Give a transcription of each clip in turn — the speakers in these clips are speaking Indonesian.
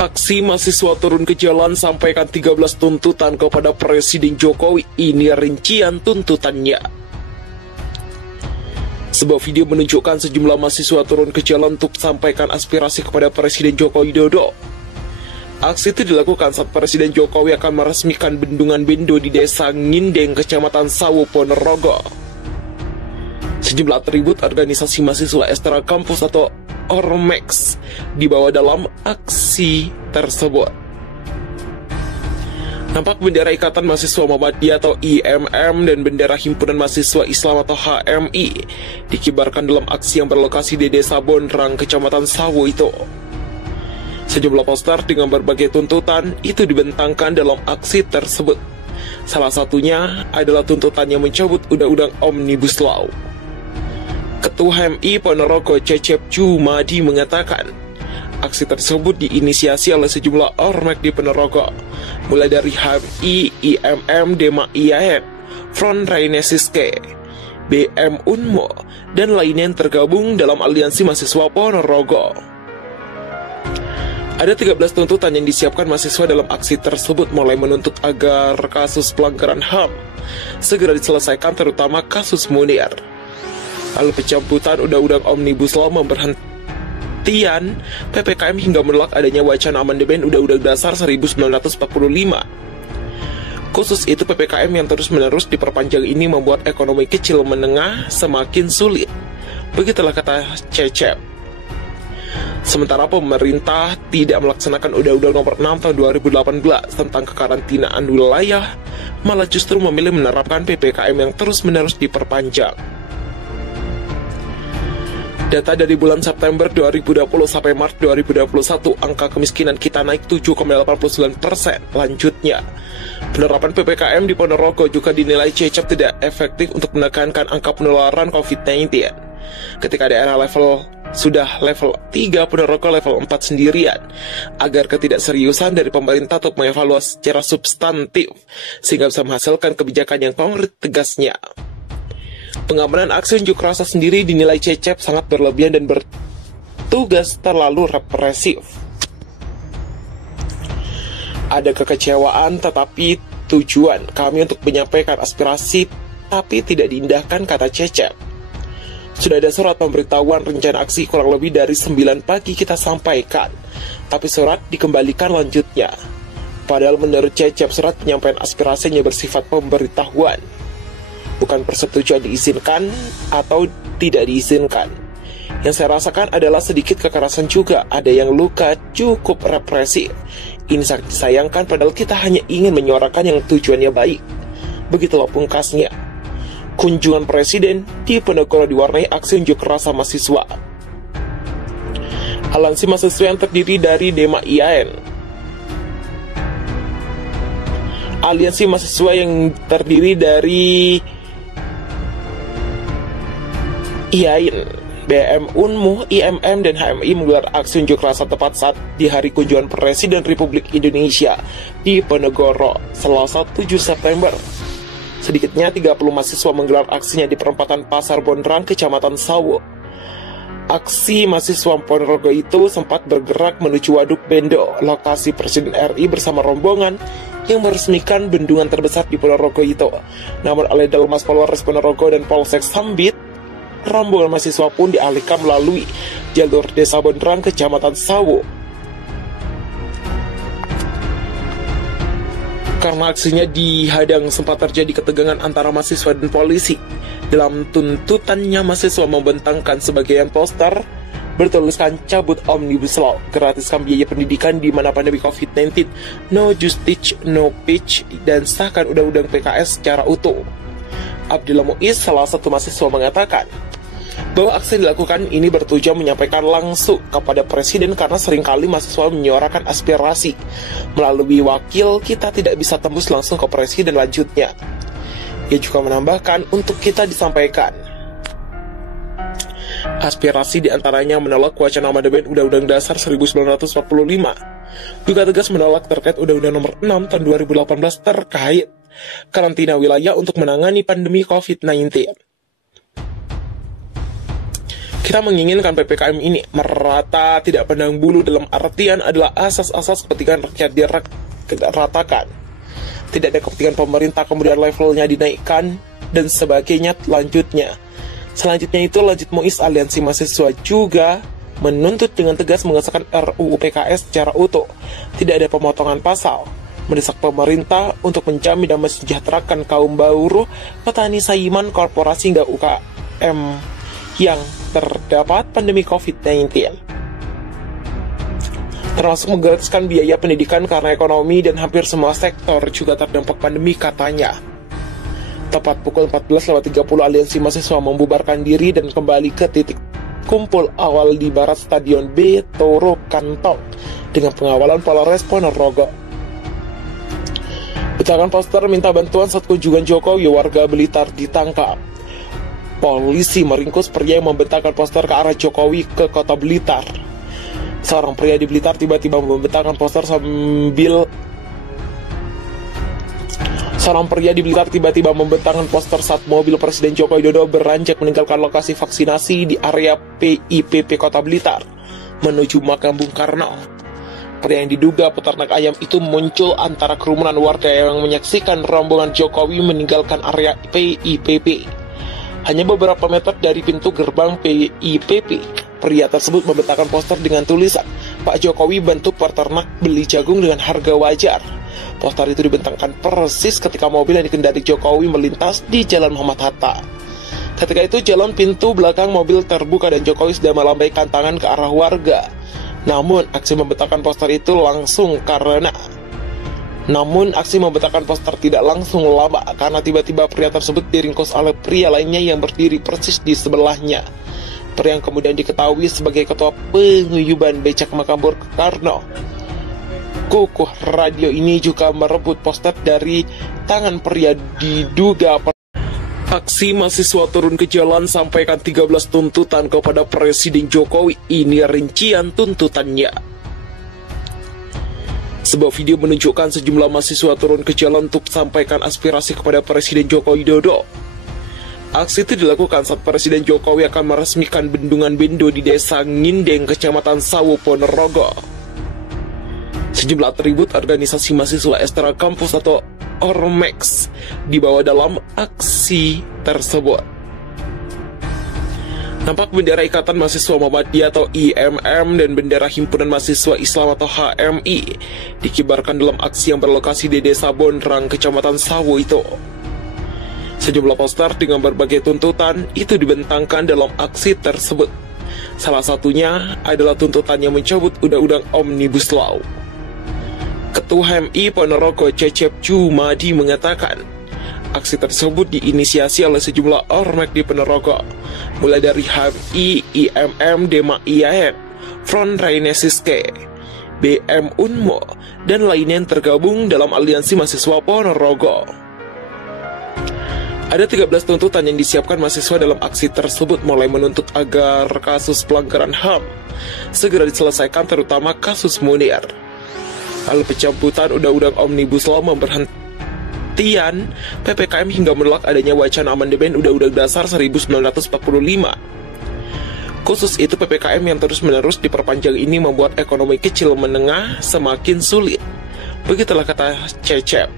Aksi mahasiswa turun ke jalan sampaikan 13 tuntutan kepada Presiden Jokowi. Ini rincian tuntutannya. Sebuah video menunjukkan sejumlah mahasiswa turun ke jalan untuk sampaikan aspirasi kepada Presiden Joko Widodo. Aksi itu dilakukan saat Presiden Jokowi akan meresmikan bendungan Bendo di Desa Ngindeng, Kecamatan Sawu, Ponorogo. Sejumlah atribut organisasi mahasiswa Ekstra Kampus atau Ormex dibawa dalam aksi tersebut. Nampak bendera Ikatan Mahasiswa Muhammadiyah atau IMM dan bendera Himpunan Mahasiswa Islam atau HMI dikibarkan dalam aksi yang berlokasi di Desa Bondrang, Kecamatan Sawu itu. Sejumlah poster dengan berbagai tuntutan itu dibentangkan dalam aksi tersebut. Salah satunya adalah tuntutan yang mencabut Undang-Undang Omnibus Law. Ketua HMI Ponorogo Cecep Jumadi mengatakan, aksi tersebut diinisiasi oleh sejumlah ormek di Ponorogo, mulai dari HMI, IMM, Dema IAN, Front Rainesiske, BM Unmo, dan lainnya yang tergabung dalam aliansi mahasiswa Ponorogo. Ada 13 tuntutan yang disiapkan mahasiswa dalam aksi tersebut, mulai menuntut agar kasus pelanggaran HAM segera diselesaikan, terutama kasus Munir. Lalu pencabutan Undang-Undang Omnibus Law, pemberhentian PPKM hingga menolak adanya wacana amandemen Undang-Undang Dasar 1945. Khusus itu PPKM yang terus-menerus diperpanjang ini membuat ekonomi kecil menengah semakin sulit. Begitulah kata Cecep. Sementara pemerintah tidak melaksanakan Undang-Undang Nomor 6 Tahun 2018 tentang kekarantinaan wilayah, malah justru memilih menerapkan PPKM yang terus-menerus diperpanjang. Data dari bulan September 2020 sampai Maret 2021, angka kemiskinan kita naik 7,89%. Lanjutnya, penerapan PPKM di Ponorogo juga dinilai Cecep tidak efektif untuk menekankan angka penularan COVID-19. Ketika daerah sudah level 3, Ponorogo level 4 sendirian, agar ketidakseriusan dari pemerintah untuk mengevaluasi secara substantif, sehingga bisa menghasilkan kebijakan yang konkret, tegasnya. Pengamanan aksi unjuk rasa sendiri dinilai Cecep sangat berlebihan dan bertugas terlalu represif. Ada kekecewaan tetapi tujuan kami untuk menyampaikan aspirasi tapi tidak diindahkan, kata Cecep. Sudah ada surat pemberitahuan rencana aksi kurang lebih dari 9 pagi kita sampaikan, tapi surat dikembalikan, lanjutnya. Padahal menurut Cecep surat penyampaian aspirasinya bersifat pemberitahuan, bukan persetujuan diizinkan atau tidak diizinkan. Yang saya rasakan adalah sedikit kekerasan juga, ada yang luka, cukup represif. Ini sangat disayangkan padahal kita hanya ingin menyuarakan yang tujuannya baik. Begitulah pungkasnya. Kunjungan Presiden di Ponorogo diwarnai aksi unjuk rasa mahasiswa. Aliansi mahasiswa yang terdiri dari Dema IAN, aliansi mahasiswa yang terdiri dari IAIN, BM Unmu, IMM, dan HMI menggelar aksi unjuk rasa tepat saat di hari kunjungan Presiden Republik Indonesia di Ponorogo, Selasa 7 September. Sedikitnya 30 mahasiswa menggelar aksinya di perempatan Pasar Bondrang, Kecamatan Sawu. Aksi mahasiswa Ponorogo itu sempat bergerak menuju Waduk Bendo, lokasi Presiden RI bersama rombongan yang meresmikan bendungan terbesar di Ponorogo itu. Namun oleh Dalmas Polres Ponorogo dan Polsek Sambit, rombongan mahasiswa pun dialihkan melalui jalur Desa Bondrang, Kecamatan Sawu. Karena aksinya dihadang, sempat terjadi ketegangan antara mahasiswa dan polisi. Dalam tuntutannya, mahasiswa membentangkan sebagian poster bertuliskan cabut Omnibus Law, gratiskan biaya pendidikan di mana pandemi COVID-19, no justice, no peace, dan sahkan Undang-Undang PKS secara utuh. Abdullah Muiz, salah satu mahasiswa, mengatakan bahwa aksi yang dilakukan ini bertujuan menyampaikan langsung kepada Presiden karena seringkali mahasiswa menyuarakan aspirasi melalui wakil, kita tidak bisa tembus langsung ke Presiden, lanjutnya. Ia juga menambahkan untuk kita disampaikan aspirasi diantaranya menolak wacana amandemen Undang-Undang Dasar 1945, juga tegas menolak terkait Undang-Undang Nomor 6 Tahun 2018 terkait karantina wilayah untuk menangani pandemi COVID-19. Kita menginginkan PPKM ini merata, tidak pandang bulu, dalam artian adalah asas-asas kepentingan rakyat diratakan. Tidak ada kepentingan pemerintah kemudian levelnya dinaikkan dan sebagainya. Selanjutnya itu lanjut Muiz Aliansi Mahasiswa juga menuntut dengan tegas mengesahkan RUU PKS secara utuh. Tidak ada pemotongan pasal. Mendesak pemerintah untuk menjamin dan mensejahterakan kaum buruh, petani, saiman, korporasi hingga UKM yang terdapat pandemi COVID-19. Termasuk menggratiskan biaya pendidikan karena ekonomi dan hampir semua sektor juga terdampak pandemi katanya. Tepat pukul 14.30 Aliansi Mahasiswa membubarkan diri dan kembali ke titik kumpul awal di barat Stadion B Toro Kantong dengan pengawalan Polres Ponorogo. Betakan poster minta bantuan saat kunjungan Jokowi, warga Blitar ditangkap. Polisi meringkus pria yang membentangkan poster ke arah Jokowi ke kota Blitar. Seorang pria di Blitar tiba-tiba membentangkan poster saat mobil Presiden Joko Widodo beranjak meninggalkan lokasi vaksinasi di area PIPP Kota Blitar menuju makam Bung Karno. Pria yang diduga peternak ayam itu muncul antara kerumunan warga yang menyaksikan rombongan Jokowi meninggalkan area PIPP. Hanya beberapa meter dari pintu gerbang PIPP, pria tersebut membentangkan poster dengan tulisan, "Pak Jokowi bantu peternak beli jagung dengan harga wajar." Poster itu dibentangkan persis ketika mobil yang dikendari Jokowi melintas di Jalan Muhammad Hatta. Ketika itu jalan pintu belakang mobil terbuka dan Jokowi sudah melambaikan tangan ke arah warga. Namun aksi membentangkan poster tidak langsung lama karena tiba-tiba pria tersebut diringkus oleh pria lainnya yang berdiri persis di sebelahnya. Pria yang kemudian diketahui sebagai ketua penguyuban becak makam Bung Karno. Kukuh radio ini juga merebut poster dari tangan pria diduga. Aksi mahasiswa turun ke jalan sampaikan 13 tuntutan kepada Presiden Jokowi. Ini rincian tuntutannya. Sebuah video menunjukkan sejumlah mahasiswa turun ke jalan untuk sampaikan aspirasi kepada Presiden Joko Widodo. Aksi itu dilakukan saat Presiden Jokowi akan meresmikan bendungan Bendo di Desa Ngindeng, Kecamatan Sawu, Ponorogo. Sejumlah atribut organisasi mahasiswa Ekstra Kampus atau Ormex dibawa dalam aksi tersebut. Nampak bendera Ikatan Mahasiswa Muhammadiyah atau IMM dan bendera Himpunan Mahasiswa Islam atau HMI dikibarkan dalam aksi yang berlokasi di Desa Bondrang, Kecamatan Sawu itu. Sejumlah poster dengan berbagai tuntutan itu dibentangkan dalam aksi tersebut. Salah satunya adalah tuntutan yang mencabut Undang-Undang Omnibus Law. Ketua HMI Ponorogo Cecep Jumadi mengatakan, aksi tersebut diinisiasi oleh sejumlah ormek di Ponorogo, mulai dari HMI, IMM, Dema IAN, Front Rainesiske, BM Unmo, dan lainnya yang tergabung dalam Aliansi Mahasiswa Ponorogo. Ada 13 tuntutan yang disiapkan mahasiswa dalam aksi tersebut, mulai menuntut agar kasus pelanggaran HAM segera diselesaikan, terutama kasus Munir. Lalu pencabutan Undang-Undang Omnibus Law, pemberhentian PPKM hingga menolak adanya wacana amandemen Undang-Undang Dasar 1945. Khusus itu PPKM yang terus-menerus diperpanjang ini membuat ekonomi kecil menengah semakin sulit. Begitulah kata Cecep.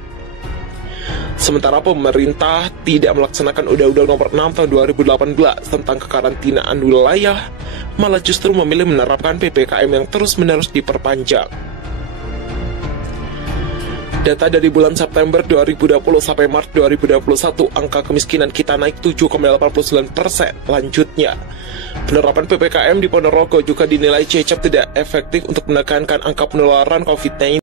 Sementara pemerintah tidak melaksanakan Undang-Undang Nomor 6 Tahun 2018 tentang kekarantinaan wilayah, malah justru memilih menerapkan PPKM yang terus-menerus diperpanjang. Data dari bulan September 2020 sampai Maret 2021, angka kemiskinan kita naik 7,89%. Lanjutnya, penerapan PPKM di Ponorogo juga dinilai Cecep tidak efektif untuk menekankan angka penularan COVID-19.